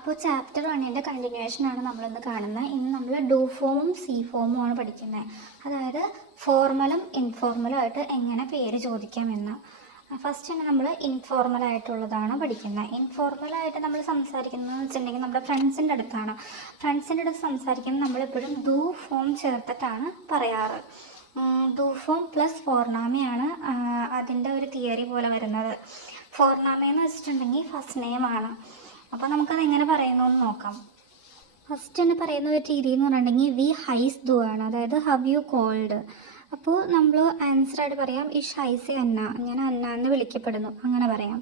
അപ്പോൾ ചാപ്റ്റർ 1ൻ്റെ കണ്ടിന്യൂഷനാണ് നമ്മളിന്ന് കാണുന്നത്. ഇന്ന് നമ്മൾ ഡു ഫോമും സി ഫോമും ആണ് പഠിക്കുന്നത്. അതായത് ഫോർമലും ഇൻഫോർമലും ആയിട്ട് എങ്ങനെ പേര് ചോദിക്കാമെന്ന്. ഫസ്റ്റ് തന്നെ നമ്മൾ ഇൻഫോർമലായിട്ടുള്ളതാണ് പഠിക്കുന്നത്. ഇൻഫോർമലായിട്ട് നമ്മൾ സംസാരിക്കുന്നതെന്ന് വെച്ചിട്ടുണ്ടെങ്കിൽ നമ്മുടെ ഫ്രണ്ട്സിൻ്റെ അടുത്താണ്. ഫ്രണ്ട്സിൻ്റെ അടുത്ത് സംസാരിക്കുമ്പോൾ നമ്മളെപ്പോഴും ഡു ഫോം ചേർത്തിട്ടാണ് പറയാറ്. ഡു ഫോം പ്ലസ് ഫോർനാമയാണ് അതിൻ്റെ ഒരു തിയറി പോലെ വരുന്നത്. ഫോർനാമയെന്ന് വെച്ചിട്ടുണ്ടെങ്കിൽ ഫസ്റ്റ് നെയിം ആണ്. അപ്പോൾ നമുക്കത് എങ്ങനെ പറയുന്നു എന്ന് നോക്കാം. ഫസ്റ്റ് തന്നെ പറയുന്ന ഒരു രീതി എന്ന് പറഞ്ഞിട്ടുണ്ടെങ്കിൽ വി ഹൈസ് ദു ആണ്, അതായത് ഹവ് യു കോൾഡ്. അപ്പോൾ നമ്മൾ ആൻസറായിട്ട് പറയാം ഇഷ് ഹൈസ് അന്ന, ഞാൻ അന്ന എന്ന് വിളിക്കപ്പെടുന്നു, അങ്ങനെ പറയാം.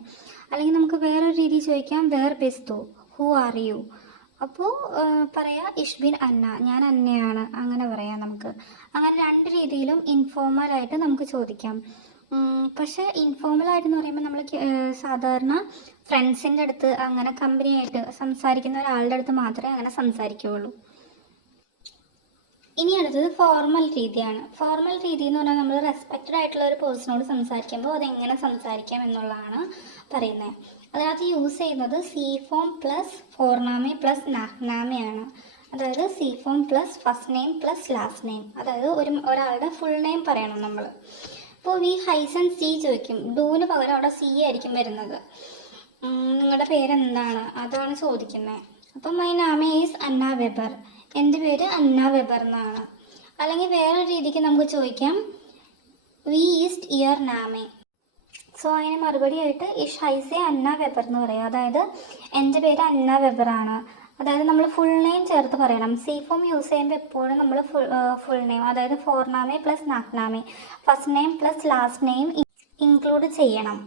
അല്ലെങ്കിൽ നമുക്ക് വേറൊരു രീതി ചോദിക്കാം വേർ ബിസ് ദു, ഹു ആർ യു. അപ്പോൾ പറയാം ഇഷ് ബിൻ അന്ന, ഞാൻ അന്നയാണ്, അങ്ങനെ പറയാം നമുക്ക്. അങ്ങനെ രണ്ട് രീതിയിലും ഇൻഫോർമലായിട്ട് നമുക്ക് ചോദിക്കാം. പക്ഷേ ഇൻഫോർമലായിട്ടെന്ന് പറയുമ്പോൾ നമ്മൾ സാധാരണ ഫ്രണ്ട്സിൻ്റെ അടുത്ത് അങ്ങനെ കമ്പനിയായിട്ട് സംസാരിക്കുന്ന ഒരാളുടെ അടുത്ത് മാത്രമേ അങ്ങനെ സംസാരിക്കുകയുള്ളൂ. ഇനി അടുത്തത് ഫോർമൽ രീതിയാണ്. ഫോർമൽ രീതി എന്ന് പറഞ്ഞാൽ നമ്മൾ റെസ്പെക്റ്റഡ് ആയിട്ടുള്ള ഒരു പേഴ്സണോട് സംസാരിക്കുമ്പോൾ അതെങ്ങനെ സംസാരിക്കാം എന്നുള്ളതാണ് പറയുന്നത്. അതിനകത്ത് യൂസ് ചെയ്യുന്നത് സി ഫോം പ്ലസ് ഫോർനാമെ പ്ലസ് നാമയാണ്. അതായത് C form plus first name plus last name, അതായത് ഒരാളുടെ ഫുൾ നെയിം പറയണം നമ്മൾ. ഇപ്പോൾ വി ഹൈസൻ സി ചോദിക്കും, ഡൂവിന് പകരം അവിടെ സി ആയിരിക്കും വരുന്നത്. നിങ്ങളുടെ പേരെന്താണ് അതാണ് ചോദിക്കുന്നത്. അപ്പം മൈ നാമ ഈസ് അന്ന വെബർ, എൻ്റെ പേര് അന്ന വെബർ എന്നാണ്. അല്ലെങ്കിൽ വേറൊരു രീതിക്ക് നമുക്ക് ചോദിക്കാം വി ഈസ്റ്റ് ഇയർ നാമെ. സോ അതിന് മറുപടിയായിട്ട് ഇഷ് ഹൈസെ അന്ന വെബർ എന്ന് പറയാം. അതായത് എൻ്റെ പേര് അന്ന വെബറാണ്. അതായത് നമ്മൾ ഫുൾ നെയിം ചേർത്ത് പറയണം. സി ഫോം യൂസ് ചെയ്യുമ്പോൾ എപ്പോഴും നമ്മൾ ഫുൾ നെയിം, അതായത് ഫോർനാമെ പ്ലസ് നാക്നാമെ, first name plus last name include ചെയ്യണം.